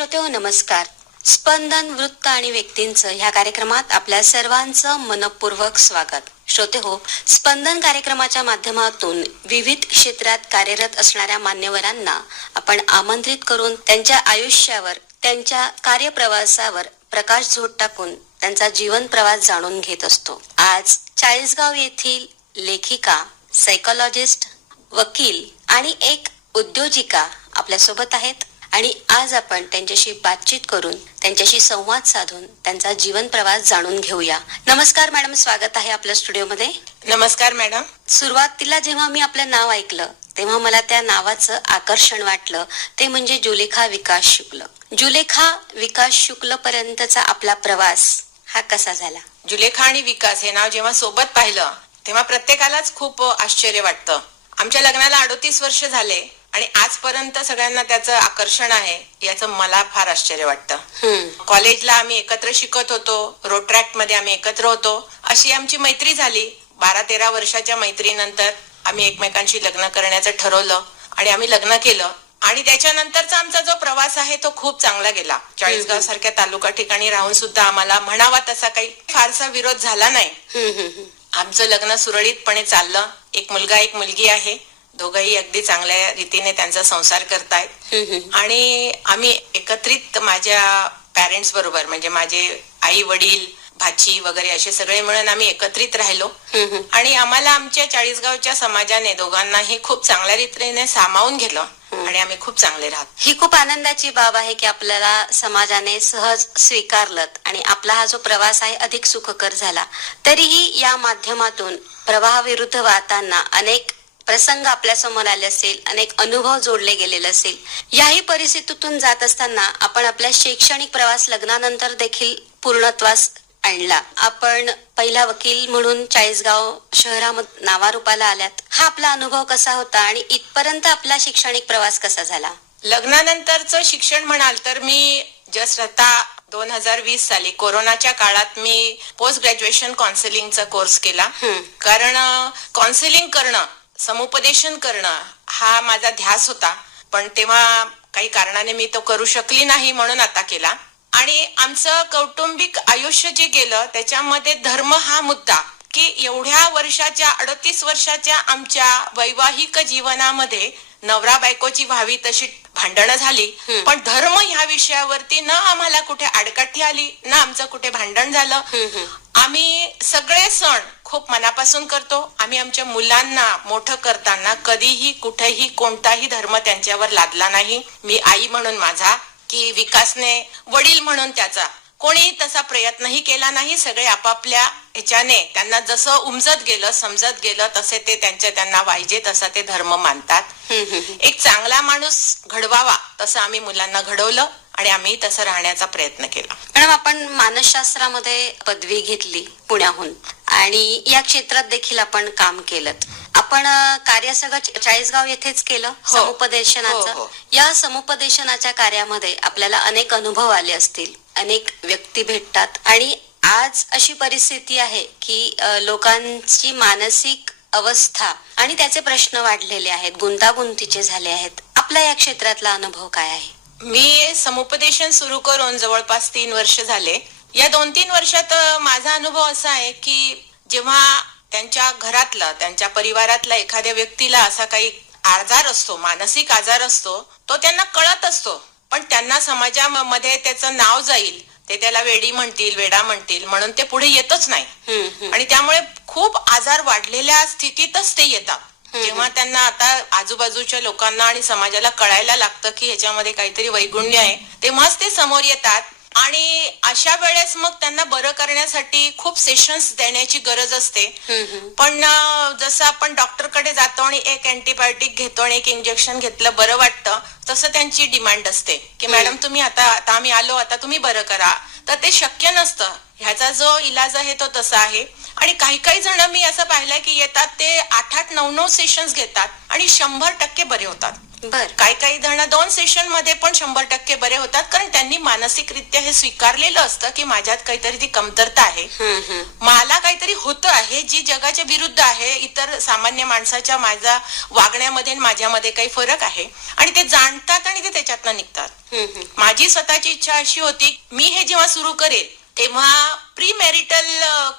श्रोते हो नमस्कार. स्पंदन वृत्त आणि व्यक्तींचं ह्या कार्यक्रमात आपल्या सर्वांचं मनपूर्वक स्वागत. श्रोते हो स्पंदन कार्यक्रमाच्या माध्यमातून विविध क्षेत्रात कार्यरत असणाऱ्या मान्यवरांना आपण आमंत्रित करून त्यांच्या आयुष्यावर त्यांच्या कार्यप्रवासावर प्रकाश झोड टाकून त्यांचा जीवन प्रवास जाणून घेत असतो. आज चाळीसगाव येथील लेखिका सायकोलॉजिस्ट वकील आणि एक उद्योजिका आपल्यासोबत आहेत. आणि आज आपण त्यांच्याशी बातचीत करून त्यांच्याशी संवाद साधून त्यांचा जीवन प्रवास जाणून घेऊया. नमस्कार मॅडम स्वागत आहे आपल्या स्टुडिओमध्ये. नमस्कार मॅडम. सुरुवातीला जेव्हा मी आपलं नाव ऐकलं तेव्हा मला त्या नावाचं आकर्षण वाटलं. ते म्हणजे जुलेखा विकास शुक्ल. जुलेखा विकास शुक्ल पर्यंतचा आपला प्रवास हा कसा झाला? जुलेखा आणि विकास हे नाव जेव्हा सोबत पाहिलं तेव्हा प्रत्येकालाच खूप आश्चर्य वाटतं. आमच्या लग्नाला अडोतीस वर्ष झाले. आणि आजपर्यंत सगळ्यांना त्याचं आकर्षण आहे याचं मला फार आश्चर्य वाटतं. कॉलेजला आम्ही एकत्र शिकत होतो रोड ट्रॅकमध्ये आम्ही एकत्र होतो. अशी आमची मैत्री झाली. बारा तेरा वर्षाच्या मैत्रीनंतर आम्ही एकमेकांशी लग्न करण्याचं ठरवलं आणि आम्ही लग्न केलं. आणि त्याच्यानंतरचा आमचा जो प्रवास आहे तो खूप चांगला गेला. चाळीसगाव सारख्या तालुका ठिकाणी राहून सुद्धा आम्हाला म्हणावा तसा काही फारसा विरोध झाला नाही. आमचं लग्न सुरळीतपणे चाललं. एक मुलगा एक मुलगी आहे. दोघंही अगदी चांगल्या रीतीने त्यांचा संसार करतायत. आणि आम्ही एकत्रित माझ्या पॅरेंट्स बरोबर म्हणजे माझे आई वडील भाची वगैरे असे सगळे मिळून आम्ही एकत्रित राहिलो. आणि आम्हाला आमच्या चाळीसगावच्या समाजाने दोघांनाही खूप चांगल्या रीतीने सामावून घेतलं आणि आम्ही खूप चांगले राहतो. ही खूप आनंदाची बाब आहे की आपल्याला समाजाने सहज स्वीकारलं आणि आपला हा जो प्रवास आहे अधिक सुखकर झाला. तरीही या माध्यमातून प्रवाहाविरुद्ध वाहताना अनेक प्रसंग आपल्यासमोर आले असेल अनेक अनुभव जोडले गेलेले असेल याही परिस्थितीतून जात असताना आपण आपल्या शैक्षणिक प्रवास लग्नानंतर देखील पूर्णत्वास आणला. आपण पहिला वकील म्हणून चाळीसगाव शहरामध्ये नावारूपाला आल्यात. हा आपला अनुभव कसा होता आणि इथपर्यंत आपला शैक्षणिक प्रवास कसा झाला? लग्नानंतरचं शिक्षण म्हणाल तर मी जस्ट आता दोन हजार वीस साली कोरोनाच्या काळात मी पोस्ट ग्रॅज्युएशन काउन्सिलिंगचा कोर्स केला. कारण काउन्सिलिंग करणं समुपदेशन करणं हा माझा ध्यास होता पण तेव्हा काही कारणाने मी तो करू शकली नाही म्हणून आता केला आणि आमचं कौटुंबिक आयुष्य जे गेलं त्याच्यामध्ये धर्म हा मुद्दा की एवढ्या वर्षाच्या अडतीस वर्षाच्या आमच्या वैवाहिक जीवनामध्ये नवरा बायकोची व्हावी तशी भांडणं झाली. पण धर्म ह्या विषयावरती न आम्हाला कुठे आडकाठी आली न आमचं कुठे भांडण झालं. आम्ही सगळे सण खूप मनापासून करतो. आम्ही आमच्या मुलांना मोठं करताना कधीही कुठेही कोणताही धर्म त्यांच्यावर लादला नाही. मी आई म्हणून माझा की विकासने वडील म्हणून त्याचा. कोणीही तसा प्रयत्नही केला नाही. सगळे आपापल्या ह्याच्याने त्यांना जसं उमजत गेलं समजत गेलं तसे ते त्यांच्या त्यांना पाहिजे तसा ते धर्म मानतात. एक चांगला माणूस घडवावा तसं आम्ही मुलांना घडवलं. आणि आम्ही तसं राहण्याचा प्रयत्न केला. मॅडम आपण मानसशास्त्रामध्ये पदवी घेतली पुण्याहून आणि या क्षेत्रात देखील आपण काम केलं. आपण कार्य सगळं चाळीसगाव येथेच केलं हो. समुपदेशनाचं. हो, हो. या समुपदेशनाच्या कार्यामध्ये आपल्याला अनेक अनुभव आले असतील अनेक व्यक्ती भेटतात आणि आज अशी परिस्थिती आहे की लोकांची मानसिक अवस्था आणि त्याचे प्रश्न वाढलेले आहेत गुंतागुंतीचे झाले आहेत. आपला या क्षेत्रातला अनुभव काय आहे? मी समुपदेशन सुरू करून जवळपास तीन वर्ष झाले. या दोन तीन वर्षात माझा अनुभव असा आहे की जेव्हा त्यांच्या घरातला त्यांच्या परिवारातला एखाद्या व्यक्तीला असा काही आजार असतो मानसिक आजार असतो तो त्यांना कळत असतो. पण त्यांना समाजामध्ये त्याचं नाव जाईल ते त्याला वेडी म्हणतील वेडा म्हणतील म्हणून ते पुढे येतच नाही. आणि त्यामुळे खूप आजार वाढलेल्या स्थितीतच ते येतात. जेव्हा त्यांना आता आजूबाजूच्या लोकांना आणि समाजाला कळायला लागतं की ह्याच्यामध्ये काहीतरी वैगुण्य आहे तेव्हाच ते समोर येतात. आणि अशा वेळेस मग त्यांना बरं करण्यासाठी खूप सेशन्स देण्याची गरज असते. पण जसं आपण डॉक्टरकडे जातो आणि एक अँटीबायोटिक घेतो आणि एक इंजेक्शन घेतलं बरं वाटतं तसं त्यांची डिमांड असते. की मॅडम तुम्ही आता आता आम्ही आलो आता तुम्ही बरं करा. तर ते शक्य नसतं. ह्याचा जो इलाज आहे तो तसा आहे. आणि काही काही जण मी असं पाहिलंय की येतात ते आठ आठ नऊ नऊ सेशन्स घेतात आणि शंभर टक्के बरे होतात. बर. काही काही जण दोन सेशनमध्ये पण शंभर टक्के बरे होतात कारण त्यांनी मानसिकरित्या हे स्वीकारलेलं असतं की माझ्यात काहीतरी ती कमतरता आहे. मला काहीतरी होतं आहे जी जगाच्या विरुद्ध आहे इतर सामान्य माणसाच्या माझ्या वागण्यामध्ये आणि माझ्यामध्ये काही फरक आहे. आणि ते जाणतात आणि ते त्याच्यातनं निघतात. माझी स्वतःची इच्छा अशी होती मी हे जेव्हा सुरू करेल तेव्हा प्री मॅरिटल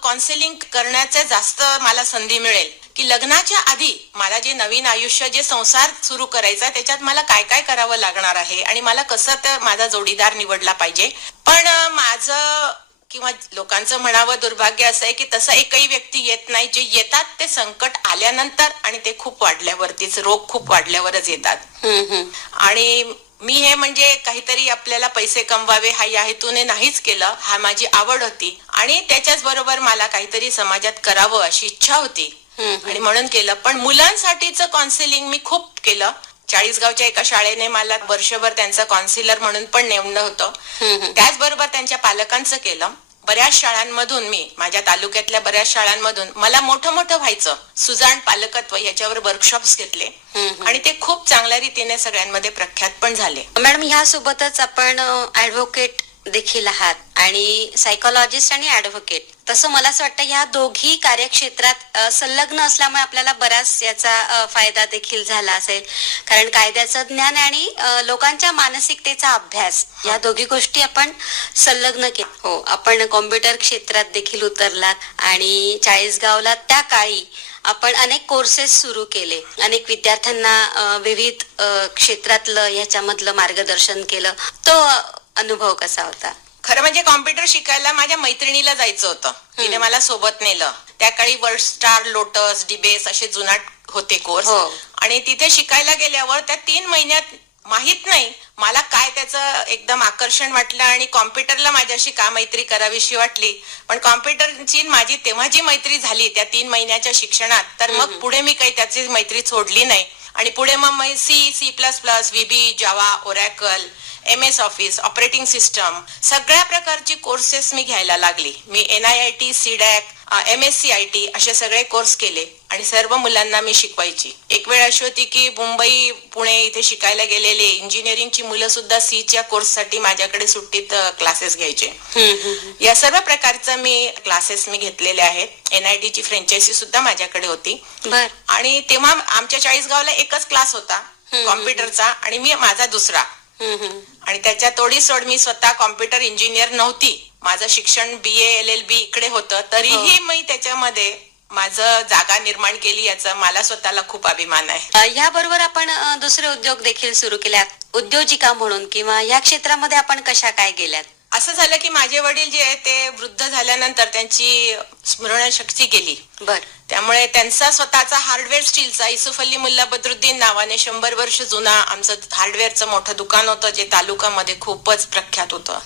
काउन्सिलिंग करण्याचे जास्त मला संधी मिळेल. की लग्नाच्या आधी मला जे नवीन आयुष्य जे संसार सुरू करायचा त्याच्यात मला काय काय करावं लागणार आहे आणि मला कसं तर माझा जोडीदार निवडला पाहिजे. पण माझं किंवा लोकांचं म्हणावं दुर्भाग्य असं आहे की तसं एकही व्यक्ती येत नाही. जे येतात ते संकट आल्यानंतर आणि ते खूप वाढल्यावरतीच रोग खूप वाढल्यावरच येतात. आणि मी हे म्हणजे काहीतरी आपल्याला पैसे कमवावे हा या हेतूने नाहीच केलं हा माझी आवड होती. आणि त्याच्याच बरोबर मला काहीतरी समाजात करावं अशी इच्छा होती. आणि म्हणून केलं. पण मुलांसाठीचं काउन्सिलिंग मी खूप केलं. चाळीसगावच्या एका शाळेने मला वर्षभर त्यांचं काउन्सिलर म्हणून पण नेमलं होतं. त्याचबरोबर त्यांच्या पालकांचं केलं. बऱ्याच शाळांमधून मी माझ्या तालुक्यातल्या बऱ्याच शाळांमधून मला मोठं मोठं व्हायचं. सुजाण पालकत्व याच्यावर वर्कशॉप्स घेतले. आणि ते खूप चांगल्या रीतीने सगळ्यांमध्ये प्रख्यात पण झाले. मॅडम ह्यासोबतच आपण ऍडव्होकेट देखील आहात. आणि सायकोलॉजिस्ट आणि ऍडव्होकेट तसं मला असं वाटतं ह्या दोघी कार्यक्षेत्रात संलग्न असल्यामुळे आपल्याला बराच याचा फायदा देखील झाला असेल. कारण कायद्याचं ज्ञान आणि लोकांच्या मानसिकतेचा अभ्यास या दोघी गोष्टी आपण संलग्न केल्या हो आपण कॉम्प्युटर क्षेत्रात देखील उतरलात आणि चाळीसगावला त्या काळी आपण अनेक कोर्सेस सुरू केले. अनेक विद्यार्थ्यांना विविध क्षेत्रातलं ह्याच्यामधलं मार्गदर्शन केलं. तो अनुभव कसा होता? खरं म्हणजे कॉम्प्युटर शिकायला माझ्या मैत्रिणीला जायचं होतं. तिने मला सोबत नेलं. त्या काळी वर्ल्ड स्टार लोटस डिबेस असे जुनाट होते कोर्स हो. आणि तिथे शिकायला गेल्यावर त्या तीन महिन्यात माहीत नाही मला काय त्याचं एकदम आकर्षण वाटलं आणि कॉम्प्युटरला माझ्याशी का मैत्री करावीशी वाटली. पण कॉम्प्युटरची माझी तेव्हा जी मैत्री झाली त्या तीन महिन्याच्या शिक्षणात तर मग पुढे मी काही त्याची मैत्री सोडली नाही. आणि पुढे मग C C plus plus VB Java Oracle M S Office operating system सगळ्या प्रकारची कोर्सेस मी घ्यायला लागली. मी N I I T CDAC M S C I T असे सगळे कोर्स केले आणि सर्व मुलांना मी शिकवायची. एक वेळ अशी होती की मुंबई पुणे इथे शिकायला गेलेले इंजिनिअरिंगची मुलं सुद्धा सीच्या कोर्ससाठी माझ्याकडे सुट्टीत क्लासेस घ्यायचे. या सर्व प्रकारचं मी क्लासेस मी घेतलेले आहेत. एन आय टी ची फ्रँचायसी सुद्धा माझ्याकडे होती. आणि तेव्हा आमच्या चाळीसगावला एकच क्लास होता कॉम्प्युटरचा आणि मी माझा दुसरा. आणि त्याच्या तोडी सोड मी स्वतः कॉम्प्युटर इंजिनियर नव्हती. माझं शिक्षण बी एल एल बी इकडे होतं. तरीही मी त्याच्यामध्ये माझं जागा निर्माण केली याचा मला स्वतःला खूप अभिमान आहे. याबरोबर आपण दुसरे उद्योग देखील सुरू केल्यात. उद्योजिका म्हणून किंवा या क्षेत्रामध्ये आपण कशा काय गेल्यात? असं झालं की माझे वडील जे आहे ते वृद्ध झाल्यानंतर त्यांची स्मरणशक्ती गेली. बर. त्यामुळे त्यांचा स्वतःचा हार्डवेअर स्टीलचा युसुफ अली मुल्ला बद्रुद्दीन नावाने शंभर वर्ष जुना आमचं हार्डवेअरचं मोठं दुकान होतं जे तालुक्यामध्ये खूपच प्रख्यात होतं.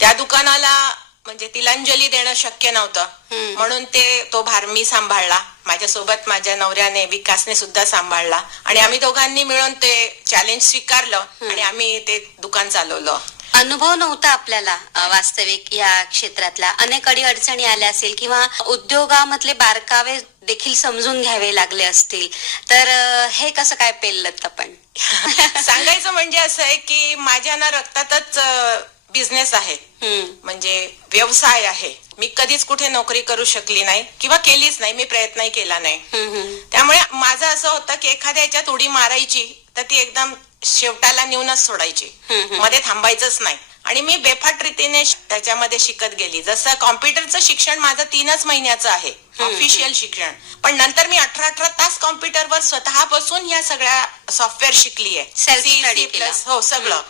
त्या दुकानाला म्हणजे तिलांजली देणं शक्य नव्हतं. म्हणून ते तो भार मी सांभाळला. माझ्यासोबत माझ्या नवऱ्याने विकासने सुद्धा सांभाळला. आणि आम्ही दोघांनी मिळून ते चॅलेंज स्वीकारलं. आणि आम्ही ते दुकान चालवलं. अनुभव नव्हता आपल्याला वास्तविक या क्षेत्रातला. अनेक अडी अडचणी आल्या असेल किंवा उद्योगामधले बारकावे देखील समजून घ्यावे लागले असतील. तर हे कसं काय पेललत आपण? सांगायचं म्हणजे असं आहे की माझ्या ना रक्तातच बिझनेस आहे. म्हणजे व्यवसाय आहे. मी कधीच कुठे नोकरी करू शकली नाही किंवा केलीच नाही मी प्रयत्नही केला नाही. त्यामुळे माझं असं होतं की एखाद्या याच्यात उडी मारायची तर ती एकदम शेवटाला नेऊनच सोडायची. मध्ये थांबायचंच नाही. आणि मी बेफाट रीतीने त्याच्यामध्ये शिकत गेली. जसं कॉम्प्युटरचं शिक्षण माझं तीनच महिन्याचं आहे. ऑफिशियल शिक्षण. पण नंतर मी अठरा अठरा तास कॉम्प्युटरवर स्वतः बसून या सगळ्या सॉफ्टवेअर शिकली आहे केला. हो सगळं.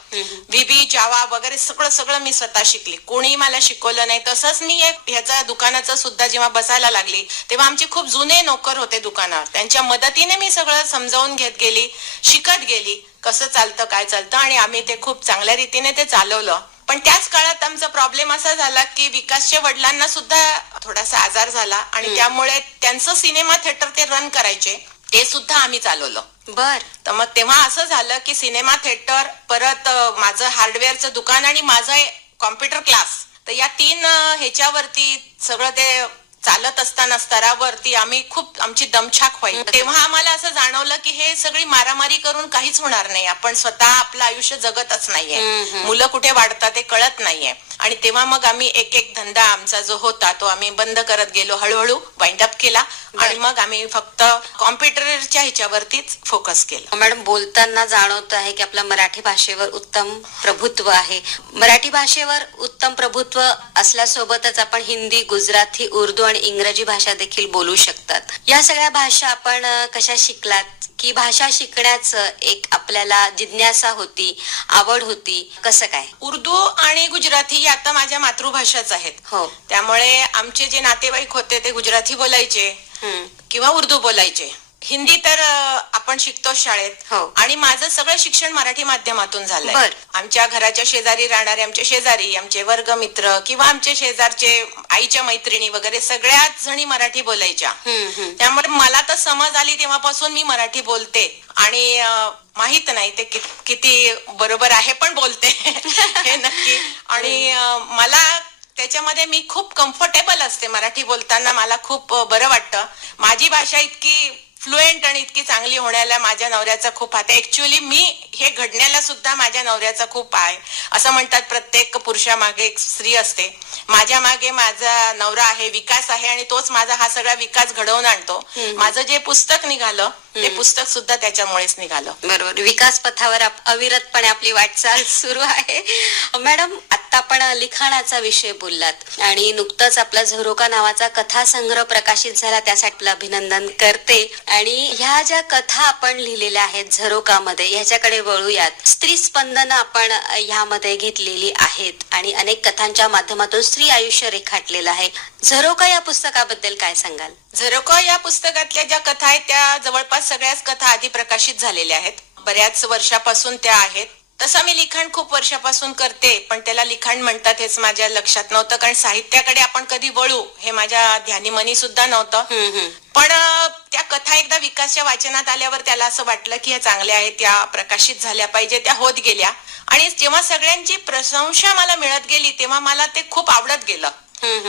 व्हीबी जावा वगैरे सगळं सगळं मी स्वतः शिकली. कोणी मला शिकवलं नाही. तसंच मी एक ह्याचा दुकानाचं सुद्धा जेव्हा बसायला लागली तेव्हा आमचे खूप जुने नोकर होते दुकानावर. त्यांच्या मदतीने मी सगळं समजावून घेत गेली शिकत गेली कसं चालतं काय चालतं आणि आम्ही ते खूप चांगल्या रीतीने ते चालवलं. पण त्याच काळात आमचा प्रॉब्लेम असा झाला की विकासच्या वडिलांना सुद्धा थोडासा आजार झाला आणि त्यामुळे त्यांचं सिनेमा थिएटर ते रन करायचे. ते सुद्धा आम्ही चालवलं. बर. तर मग तेव्हा असं झालं की सिनेमा थिएटर परत माझं हार्डवेअरचं दुकान आणि माझा कॉम्प्युटर क्लास तर या तीन ह्याच्यावरती सगळं ते चालत असताना स्तरावरती आम्ही खूप आमची दमछाक व्हायची. तेव्हा आम्हाला असं जाणवलं की हे सगळी मारामारी करून काहीच होणार नाही. आपण स्वतः आपलं आयुष्य जगतच नाहीये. मुलं कुठे वाढतात ते कळत नाहीये. आणि तेव्हा मग आम्ही एक एक धंदा आमचा जो होता तो आम्ही बंद करत गेलो हळूहळू वाइंड अप केला आणि मग आम्ही फक्त कॉम्प्युटरच्या ह्याच्यावरतीच फोकस केलं. मॅडम बोलताना जाणवत आहे की आपल्या मराठी भाषेवर उत्तम प्रभुत्व आहे. मराठी भाषेवर उत्तम प्रभुत्व असल्यासोबतच आपण हिंदी गुजराती उर्दू आणि इंग्रजी भाषा देखील बोलू शकतात. या सगळ्या भाषा आपण कशा शिकलात? की भाषा शिकण्याचं एक आपल्याला जिज्ञासा होती आवड होती. कसं काय? उर्दू आणि गुजराती या आता माझ्या मातृभाषाच आहेत. हो. त्यामुळे आमचे जे नातेवाईक होते ते गुजराती बोलायचे. किंवा उर्दू बोलायचे. हिंदी तर आपण शिकतो शाळेत. हो. आणि माझं सगळं शिक्षण मराठी माध्यमातून झालंय. बर. आमच्या घराच्या शेजारी राहणारे आमचे शेजारी आमचे वर्गमित्र किंवा आमचे शेजारचे आईच्या मैत्रिणी वगैरे सगळ्याच जणी मराठी बोलायच्या. हम्म, हम्म. त्यामुळे मला तर समज आली तेव्हापासून मी मराठी बोलते. आणि अ, माहीत नाही ते कि- किती बरोबर आहे पण बोलते. हे नक्की. आणि अ, मला त्याच्यामध्ये मी खूप कम्फर्टेबल असते मराठी बोलताना. मला खूप अ, बरं वाटतं. माझी भाषा इतकी फ्लुएंट आणि इतकी चांगली होण्याला माझ्या नवऱ्याचा खूप हात ॲक्च्युअली ऍक्च्युअली मी हे घडण्याला सुद्धा माझ्या नवऱ्याचा खूप आहे असं म्हणतात प्रत्येक पुरुषामागे एक स्त्री असते. माझ्या मागे माझा नवरा आहे विकास आहे आणि तोच माझा हा सगळा विकास घडवून आणतो. माझं जे पुस्तक निघालं ते पुस्तक सुद्धा त्याच्यामुळेच निघालं. बरोबर. विकास पथावर अविरतपणे आपली वाटचाल सुरू आहे. मॅडम आता आपण लिखाणाचा विषय बोललात आणि नुकतंच आपला झरोका नावाचा कथा संग्रह प्रकाशित झाला त्यासाठी आपलं अभिनंदन करते. आणि ह्या ज्या कथा आपण लिहिलेल्या आहेत झरोकामध्ये ह्याच्याकडे वळूयात. स्त्री स्पंदन आपण ह्यामध्ये घेतलेली आहेत आणि अनेक कथांच्या माध्यमातून स्त्री आयुष्य रेखाटलेलं आहे. झरोका या पुस्तकाबद्दल काय सांगाल? झरोका या पुस्तकातल्या ज्या कथा आहेत त्या जवळपास सगळ्याच कथा आधी प्रकाशित झालेल्या आहेत. बऱ्याच वर्षापासून त्या आहेत. तसं मी लिखाण खूप वर्षापासून करते पण त्याला लिखाण म्हणतात हेच माझ्या लक्षात नव्हतं कारण साहित्याकडे आपण कधी वळू हे माझ्या ध्यानीमनी सुद्धा नव्हतं. पण त्या कथा एकदा विकासच्या वाचनात आल्यावर त्याला असं वाटलं की ह्या चांगल्या आहेत त्या प्रकाशित झाल्या पाहिजे त्या होत गेल्या आणि जेव्हा सगळ्यांची प्रशंसा मला मिळत गेली तेव्हा मला ते खूप आवडत गेलं.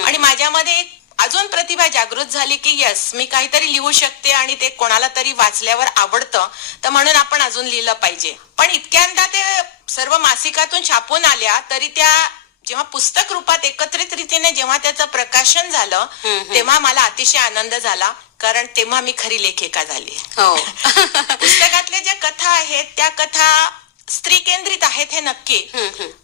आणि माझ्यामध्ये एक अजून प्रतिभा जागृत झाली की यस मी काहीतरी लिहू शकते आणि ते कोणाला तरी वाचल्यावर आवडतं. तर म्हणून आपण अजून लिहिलं पाहिजे. पण इतक्यांदा ते सर्व मासिकातून छापून आल्या तरी त्या जेव्हा पुस्तक रूपात एकत्रित रीतीने जेव्हा त्याचं प्रकाशन झालं. तेव्हा मला अतिशय आनंद झाला कारण तेव्हा मी खरी लेखिका झाली. हो. पुस्तकातल्या ज्या कथा आहेत त्या कथा स्त्री केंद्रित आहेत हे नक्की.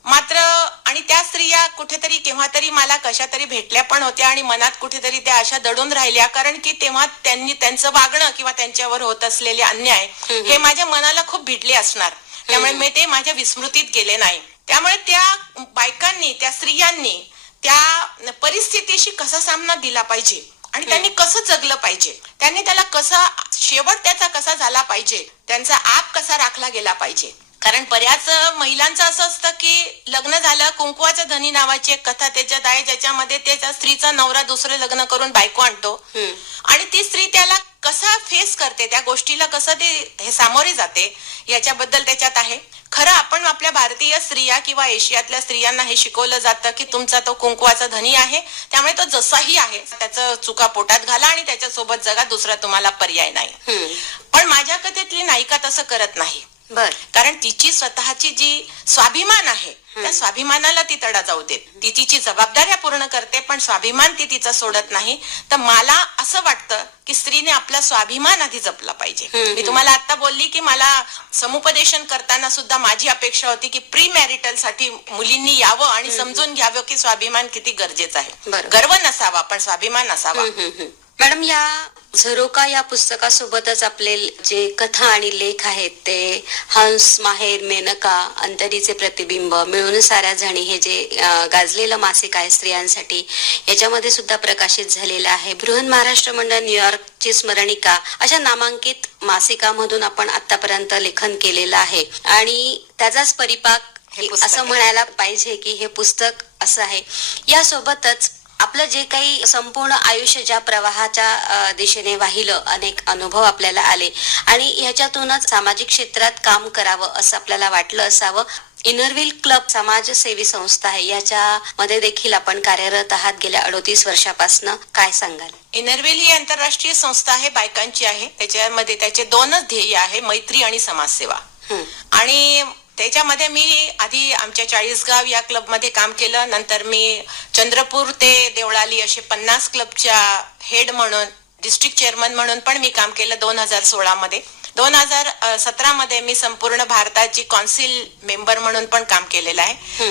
मात्र आणि त्या स्त्रिया कुठेतरी केव्हा तरी मला कशा तरी भेटल्या पण होत्या आणि मनात कुठेतरी त्या अशा दडून राहिल्या. कारण की तेव्हा त्यांनी त्यांचं वागणं किंवा त्यांच्यावर होत असलेले अन्याय हे माझ्या मनाला खूप भिडले असणार. त्यामुळे मी ते माझ्या विस्मृतीत गेले नाही. त्यामुळे त्या बायकांनी त्या स्त्रियांनी त्या परिस्थितीशी कसा सामना दिला पाहिजे आणि त्यांनी कसं जगलं पाहिजे? त्यांनी त्याला कसा शेवट त्याचा कसा झाला पाहिजे? त्यांचा आप कसा राखला गेला पाहिजे? कारण बऱ्याच महिलांचं असं असतं की लग्न झालं कुंकवाचं धनी नावाची एक कथा त्याच्यात आहे ज्याच्यामध्ये त्याच्या स्त्रीचा नवरा दुसरं लग्न करून बायको आणतो. आणि ती स्त्री त्याला कसा फेस करते त्या गोष्टीला कसं ते हे सामोरे जाते याच्याबद्दल त्याच्यात आहे खरं आपण आपल्या भारतीय स्त्रिया किंवा एशियातल्या स्त्रियांना हे शिकवलं जातं की तुमचा तो कुंकवाचा धनी आहे त्यामुळे तो जसाही आहे त्याचं चुका पोटात घाला आणि त्याच्यासोबत जगा दुसरा तुम्हाला पर्याय नाही. पण माझ्या कथेतली नायिका तसं करत नाही कारण तिची स्वतःची जी स्वाभिमान आहे त्या स्वाभिमानाला ती तडा जाऊ देत. ती तिची जबाबदाऱ्या पूर्ण करते पण स्वाभिमान ती तिचा सोडत नाही. तर मला असं वाटतं की स्त्रीने आपला स्वाभिमान आधी जपला पाहिजे. मी तुम्हाला आता बोलली की मला समुपदेशन करताना सुद्धा माझी अपेक्षा होती की प्री मॅरिटलसाठी मुलींनी यावं आणि समजून घ्यावं की स्वाभिमान किती गरजेचं आहे. गर्व नसावा पण स्वाभिमान असावा. मॅडम या झरोका या पुस्तकासोबतच आपले जे कथा आणि लेख आहेत ते हंस माहेर मेनका अंतरीचे प्रतिबिंब मिळून साऱ्या जणी हे जे गाजलेलं मासिक आहे स्त्रियांसाठी याच्यामध्ये सुद्धा प्रकाशित झालेलं आहे बृहन महाराष्ट्र मंडळ न्यूयॉर्कची स्मरणिका अशा नामांकित मासिकामधून आपण आतापर्यंत लेखन केलेलं आहे आणि त्याचाच परिपाक असं. म्हणायला पाहिजे की हे पुस्तक असं आहे यासोबतच आपलं जे काही संपूर्ण आयुष्य ज्या प्रवाहाच्या दिशेने वाहिलं अनेक अनुभव आपल्याला आले. आणि ह्याच्यातूनच सामाजिक क्षेत्रात काम करावं असं आपल्याला वाटलं असावं. इनरव्हील क्लब समाजसेवी संस्था आहे. याच्यामध्ये देखील आपण कार्यरत आहात गेल्या अडोतीस वर्षापासून. काय सांगाल? इनरवेल ही आंतरराष्ट्रीय संस्था आहे बायकांची आहे. त्याच्यामध्ये त्याचे दोनच ध्येय आहे मैत्री आणि समाजसेवा. आणि त्याच्यामध्ये मी आधी आमच्या चाळीसगाव या क्लबमध्ये काम केलं. नंतर मी चंद्रपूर ते देवळाली असे पन्नास क्लबच्या हेड म्हणून डिस्ट्रिक्ट चेअरमन म्हणून पण मी काम केलं दोन हजार सोळा मध्ये दोन हजार सतरा मध्ये मी संपूर्ण भारताची कॉन्सिल मेंबर म्हणून पण काम केलेलं आहे.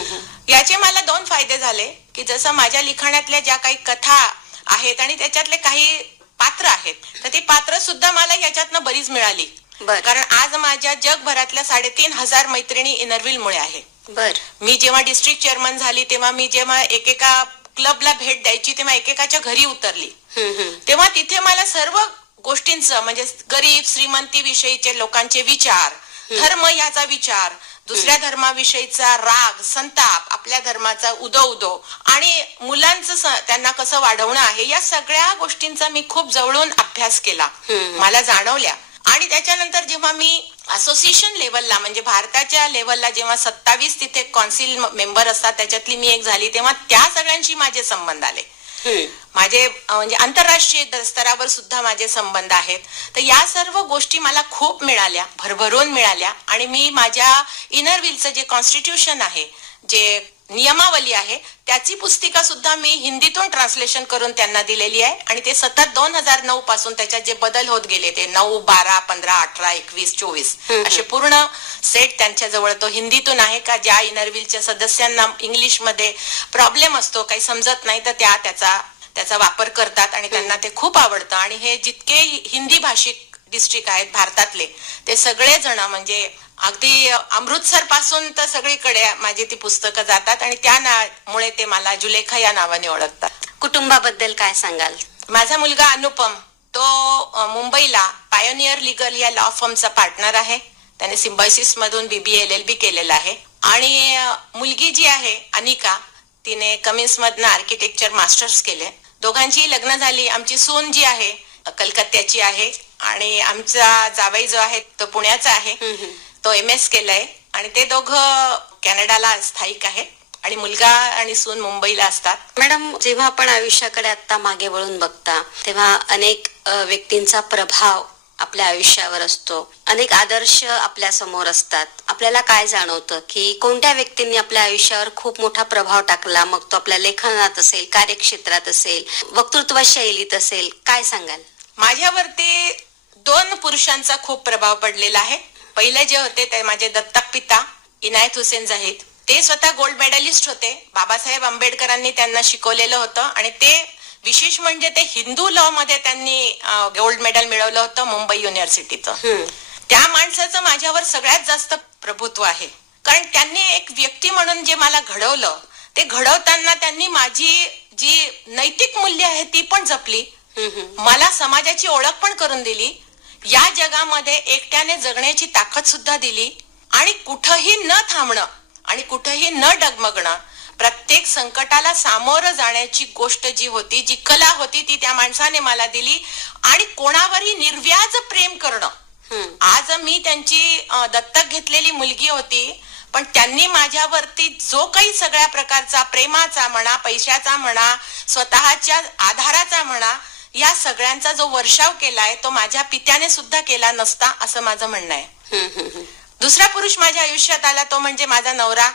याचे मला दोन फायदे झाले की जसं माझ्या लिखाणातल्या ज्या काही कथा आहेत आणि त्याच्यातले काही पात्र आहेत तर ती पात्र सुद्धा मला याच्यातनं बरीच मिळाली. कारण आज माझ्या जगभरातल्या साडेतीन हजार मैत्रिणी इनरव्हील मुळे आहे. बर. मी जेव्हा डिस्ट्रिक्ट चेअरमन झाली तेव्हा मी जेव्हा एकेका क्लबला भेट द्यायची तेव्हा एकेकाच्या घरी उतरली. तेव्हा तिथे मला सर्व गोष्टींचं म्हणजे गरीब श्रीमंती विषयीचे लोकांचे विचार धर्म याचा विचार दुसऱ्या धर्माविषयीचा राग संताप आपल्या धर्माचा उदो उदो आणि मुलांचं त्यांना कसं वाढवणं आहे या सगळ्या गोष्टींचा मी खूप जवळून अभ्यास केला. मला जाणवल्या. आणि त्याच्यानंतर जेव्हा मी असोसिएशन लेवलला म्हणजे भारताच्या लेवलला जेव्हा सत्तावीस तिथे कॉन्सिल मेंबर असतात त्याच्यातली मी एक झाली तेव्हा त्या सगळ्यांशी माझे संबंध आले. माझे म्हणजे आंतरराष्ट्रीय स्तरावर सुद्धा माझे संबंध आहेत. तर या सर्व गोष्टी मला खूप मिळाल्या भरभरून मिळाल्या. आणि मी माझ्या इनर व्हीलचं जे कॉन्स्टिट्यूशन आहे जे नियमावली आहे. त्याची पुस्तिका सुद्धा मी हिंदीतून ट्रान्सलेशन करून त्यांना दिलेली आहे. आणि ते सतत दोन हजार नऊ पासून त्याच्यात जे बदल होत गेले ते नऊ बारा पंधरा अठरा एकवीस चोवीस. असे पूर्ण सेट त्यांच्या जवळ तो हिंदीतून आहे का ज्या इनरव्हीलच्या सदस्यांना इंग्लिशमध्ये प्रॉब्लेम असतो काही समजत नाही तर त्या त्याचा त्याचा वापर करतात आणि त्यांना ते खूप आवडतं. आणि हे जितके हिंदी भाषिक डिस्ट्रिक्ट आहेत भारतातले ते सगळे जण म्हणजे अगदी अमृतसरपासून तर सगळीकडे माझी ती पुस्तकं जातात आणि त्या नामुळे ते मला जुलेखा या नावाने ओळखतात. कुटुंबाबद्दल काय सांगाल? माझा मुलगा अनुपम तो मुंबईला पायोनियर लिगल या लॉ फर्मचा पार्टनर आहे. त्याने सिम्बायसिस मधून बीबीए एल एल बी केलेलं आहे. आणि मुलगी जी आहे अनिका तिने कमिन्स मधनं आर्किटेक्चर मास्टर्स केले. दोघांची लग्न झाली. आमची सून जी आहे कलकत्त्याची आहे. आणि आमचा जावई जो आहे तो पुण्याचा आहे. तो एम एस केलाय आणि ते दोघं कॅनडाला स्थायिक आहे आणि मुलगा आणि सून मुंबईला असतात. मॅडम जेव्हा आपण आयुष्याकडे आता मागे वळून बघता तेव्हा अनेक व्यक्तींचा प्रभाव आपल्या आयुष्यावर असतो. अनेक आदर्श आपल्यासमोर असतात. आपल्याला काय जाणवतं की कोणत्या व्यक्तींनी आपल्या आयुष्यावर खूप मोठा प्रभाव टाकला? मग तो आपल्या लेखनात असेल कार्यक्षेत्रात असेल वक्तृत्व शैलीत असेल काय सांगाल? माझ्यावरती दोन पुरुषांचा खूप प्रभाव पडलेला आहे. पहिले जे होते ते माझे दत्तक पिता इनायत हुसेन जाहीद. ते स्वतः गोल्ड मेडलिस्ट होते. बाबासाहेब आंबेडकरांनी त्यांना शिकवलेलं होतं आणि ते विशेष म्हणजे ते हिंदू लॉ मध्ये त्यांनी गोल्ड मेडल मिळवलं होतं मुंबई युनिव्हर्सिटीचं त्या माणसाचं माझ्यावर सगळ्यात जास्त प्रभुत्व आहे. कारण त्यांनी एक व्यक्ती म्हणून जे मला घडवलं ते घडवताना त्यांनी माझी जी नैतिक मूल्य आहे ती पण जपली. मला समाजाची ओळख पण करून दिली. या जगामध्ये एकट्याने जगण्याची ताकद सुद्धा दिली आणि कुठंही न थांबणं आणि कुठंही न डगमगणं प्रत्येक संकटाला सामोरं जाण्याची गोष्ट जी होती जी कला होती ती त्या माणसाने मला दिली आणि कोणावरही निर्व्याज प्रेम करणं. आज मी त्यांची दत्तक घेतलेली मुलगी होती पण त्यांनी माझ्यावरती जो काही सगळ्या प्रकारचा प्रेमाचा म्हणा पैशाचा म्हणा स्वतःच्या आधाराचा म्हणा या सगळ्यांचा जो वर्षाव केलाय तो माझ्या पित्याने सुद्धा केला नसता असं माझं म्हणणं आहे. दुसरा पुरुष माझ्या आयुष्यात आला तो म्हणजे माझा नवरा.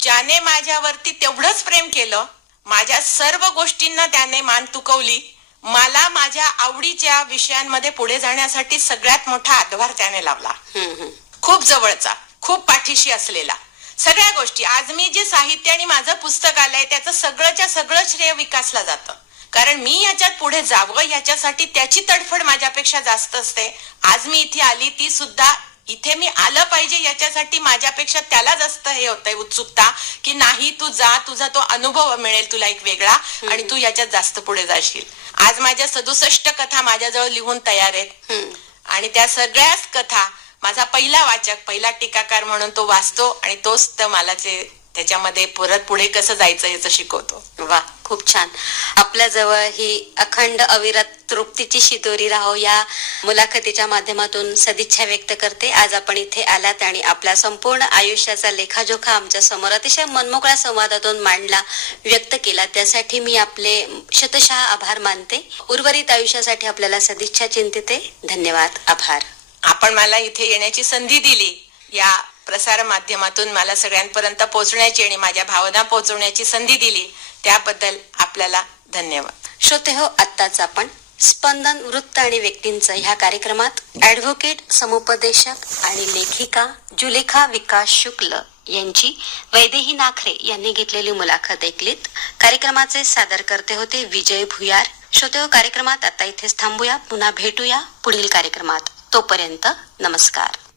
ज्याने माझ्यावरती तेवढंच प्रेम केलं माझ्या सर्व गोष्टींना त्याने मान तुकवली. मला माझ्या आवडीच्या विषयांमध्ये पुढे जाण्यासाठी सगळ्यात मोठा हातभार त्याने लावला. खूप जवळचा खूप पाठीशी असलेला. सगळ्या गोष्टी आज मी जे साहित्य आणि माझं पुस्तक आलंय त्याचं सगळंच्या सगळं श्रेय विकासला जातं. कारण मी याच्यात पुढे जावं याच्यासाठी त्याची तडफड माझ्यापेक्षा जास्त असते. आज मी इथे आली ती सुद्धा इथे मी आलं पाहिजे याच्यासाठी माझ्यापेक्षा त्याला जास्त हे होतंय उत्सुकता की नाही तू जा तुझा तो अनुभव मिळेल तुला एक वेगळा आणि तू याच्यात जास्त पुढे जाशील. आज माझ्या सदुसष्ट कथा माझ्याजवळ लिहून तयार आहेत. आणि त्या सगळ्याच कथा माझा पहिला वाचक पहिला टीकाकार म्हणून तो वाचतो आणि तोच तर मला ते त्याच्यामध्ये परत पुढे कसं जायचं याचं शिकवतो. वा. खूप छान. आपल्या जवळ ही अखंड अविरत तृप्तीची शिदोरी राहो या मुलाखतीच्या माध्यमातून सदिच्छा व्यक्त करते. आज आपण इथे आलात आणि आपला संपूर्ण आयुष्याचा लेखाजोखा आमच्यासमोर अतिशय मनमोकळ्या संवादातून मांडला व्यक्त केला. त्यासाठी मी आपले शतशः आभार मानते. उर्वरित आयुष्यासाठी आपल्याला सदिच्छा चिंतिते. धन्यवाद. आभार. आपण मला इथे येण्याची संधी दिली. या प्रसार माध्यमातून मला सगळ्यांपर्यंत पोहोचण्याची आणि माझ्या भावना पोहोचवण्याची संधी दिली. त्याबद्दल आपल्याला धन्यवाद. श्रोते हो आत्ताच आपण स्पंदन वृत्त आणि व्यक्तींचं ह्या कार्यक्रमात ऍडव्होकेट समुपदेशक आणि लेखिका जुलेखा विकास शुक्ल यांची वैदेही नाखरे यांनी घेतलेली मुलाखत ऐकलीत. कार्यक्रमाचे सादर करते होते विजय भुयार. श्रोते हो कार्यक्रमात आता इथेच थांबूया पुन्हा भेटूया पुढील कार्यक्रमात. तोपर्यंत नमस्कार.